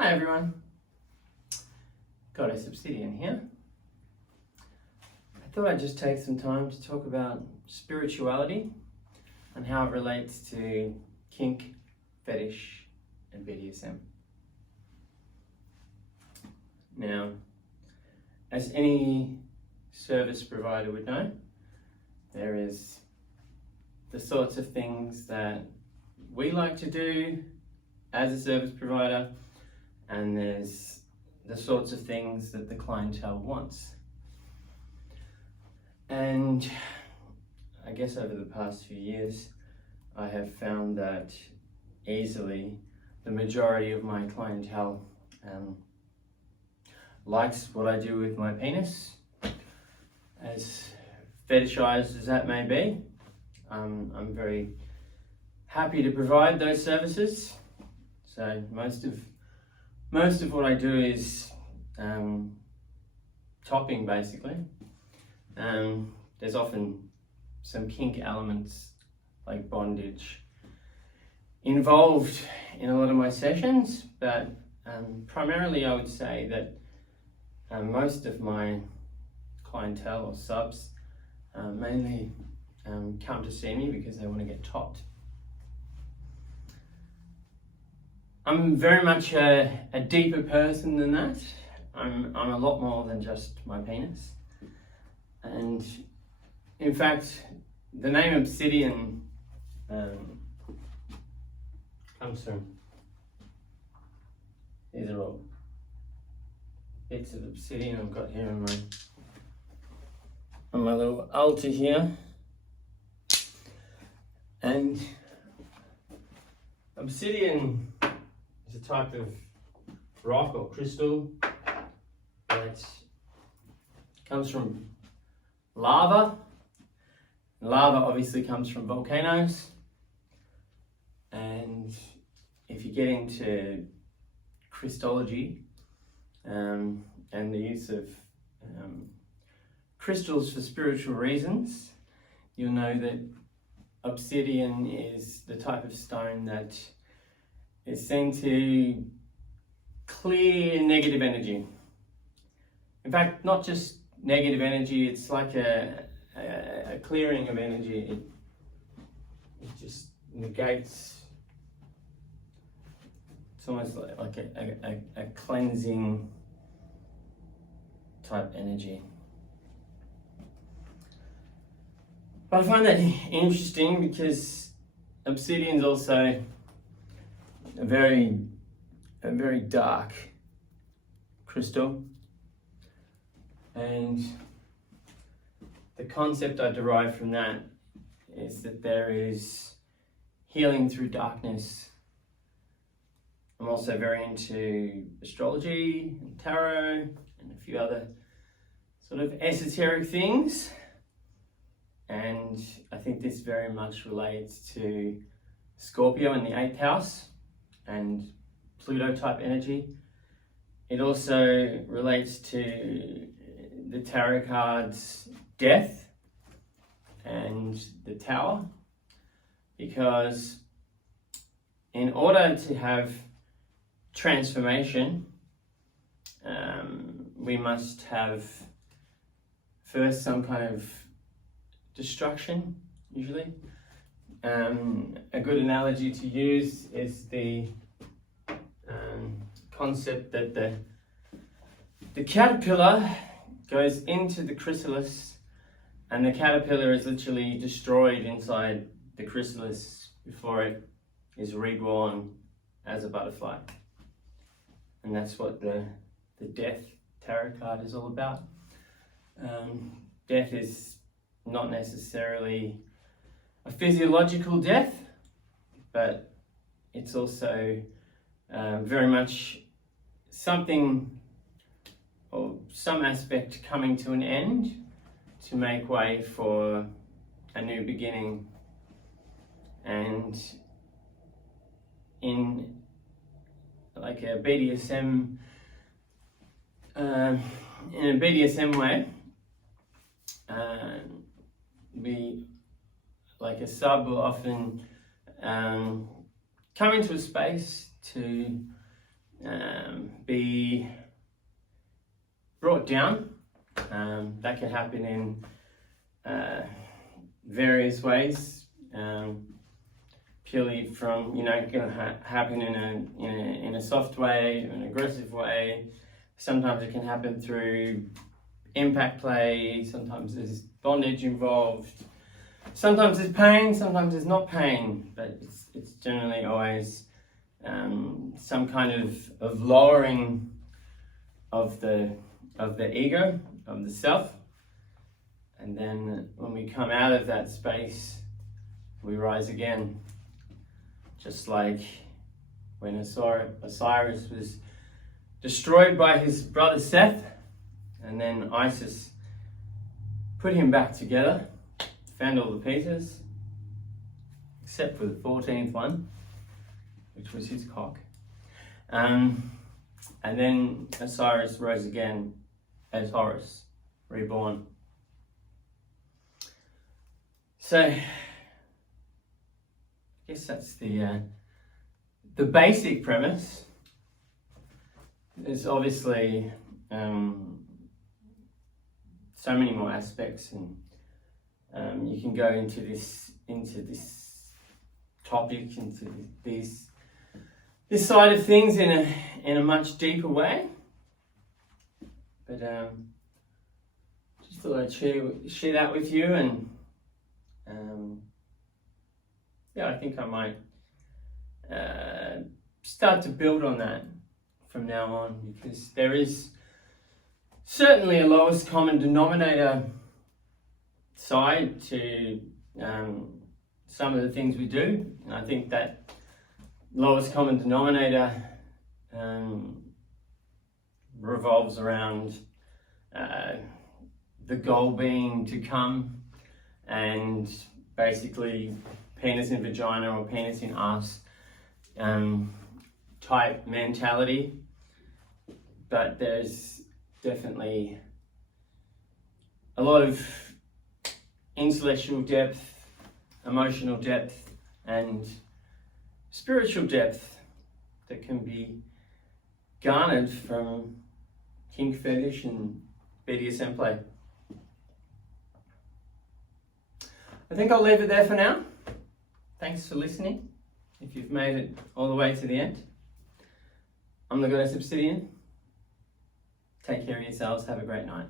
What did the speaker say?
Hi everyone, Goddess Obsidian here. I thought I'd just take some time to talk about spirituality and how it relates to kink, fetish and BDSM. Now, as any service provider would know, there is the sorts of things that we like to do as a service provider, and there's the sorts of things that the clientele wants. And I guess over the past few years, I have found that easily the majority of my clientele likes what I do with my penis. As fetishized as that may be, I'm very happy to provide those services. So most of what I do is topping, basically. There's often some kink elements like bondage involved in a lot of my sessions, but primarily I would say that most of my clientele or subs mainly come to see me because they want to get topped. I'm very much a deeper person than that. I'm a lot more than just my penis. And in fact, the name Obsidian comes from, these are all bits of obsidian I've got here on my little altar here. And obsidian is a type of rock or crystal that comes from lava. Lava obviously comes from volcanoes, and if you get into Christology and the use of crystals for spiritual reasons, you'll know that obsidian is the type of stone that is seen to clear negative energy. In fact, not just negative energy, it's like a clearing of energy. It just negates. It's almost like a cleansing type energy. But I find that interesting because obsidian is also a very dark crystal, and the concept I derive from that is that there is healing through darkness. I'm also very into astrology and tarot and a few other sort of esoteric things, and I think this very much relates to Scorpio in the 8th house and Pluto type energy. It also relates to the tarot cards Death and the Tower, because in order to have transformation, we must have first some kind of destruction, usually. A good analogy to use is the concept that the caterpillar goes into the chrysalis, and the caterpillar is literally destroyed inside the chrysalis before it is reborn as a butterfly. And that's what the Death tarot card is all about. Death is not necessarily a physiological death, but it's also very much something or some aspect coming to an end to make way for a new beginning. And in like a BDSM, way, we, like a sub, will often come into a space to brought down. That can happen in various ways. Purely from, it can happen in a soft way, an aggressive way. Sometimes it can happen through impact play. Sometimes there's bondage involved. Sometimes there's pain. Sometimes there's not pain. But it's generally always some kind of lowering of the ego, of the self. And then when we come out of that space, we rise again. Just like when Osiris was destroyed by his brother Seth, and then Isis put him back together, found all the pieces, except for the 14th one, which was his cock. And then Osiris rose again as Horus, reborn. So, I guess that's the basic premise. There's obviously so many more aspects, and you can go into this topic, into this side of things in a much deeper way. But just thought I'd share that with you, and I think I might start to build on that from now on, because there is certainly a lowest common denominator side to some of the things we do, and I think that lowest common denominator revolves around the goal being to come, and basically penis in vagina or penis in ass type mentality. But there's definitely a lot of intellectual depth, emotional depth, and spiritual depth that can be garnered from kink fetish and BDSM play. I think I'll leave it there for now. Thanks for listening. If you've made it all the way to the end, I'm the goddess Obsidian. Take care of yourselves. Have a great night.